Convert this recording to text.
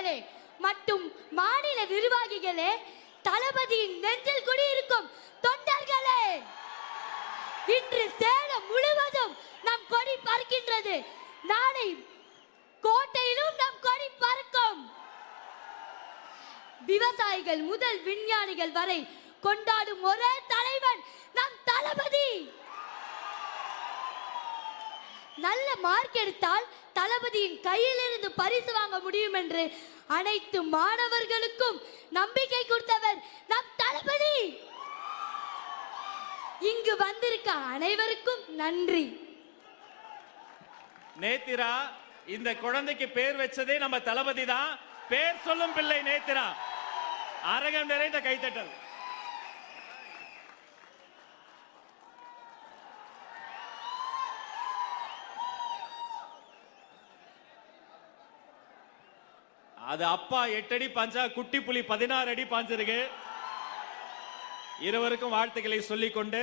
தலைவர்களே மற்றும் மாநில நிர்வாகிகளே தளபதியின் நெஞ்சில் குடியிருக்கும் தொண்டர்களே. இன்று சேலம் முழுவதும் நம் கொடி பறக்கின்றது. நாளை கோட்டையிலும் நம் கொடி பறக்கும். விவசாயிகள் முதல் விஞ்ஞானிகள் வரை கொண்டாடும் ஒரே தலைவன் நம் தளபதி. நல்ல மார்க் எடுத்தால் தளபதியின் கையிலிருந்து பரிசு வாங்க முடியும் என்று அனைத்து மாணவர்களுக்கும் நம்பிக்கை கொடுத்தவர் நம் தளபதி. இங்கு வந்திருக்க அனைவருக்கும் நன்றி. நேத்திரா இந்த குழந்தைக்கு பேர் வச்சதே நம்ம தளபதி தான். பேர் சொல்லும் பிள்ளை நேத்திரா. அரகம் நிறைந்த கைத்தட்டல். அது அப்பா எட்டு அடி பாஞ்சா குட்டி புலி பதினாறு அடி பாஞ்சிருக்கு. இருவருக்கும் வாழ்த்துக்களை சொல்லிக்கொண்டு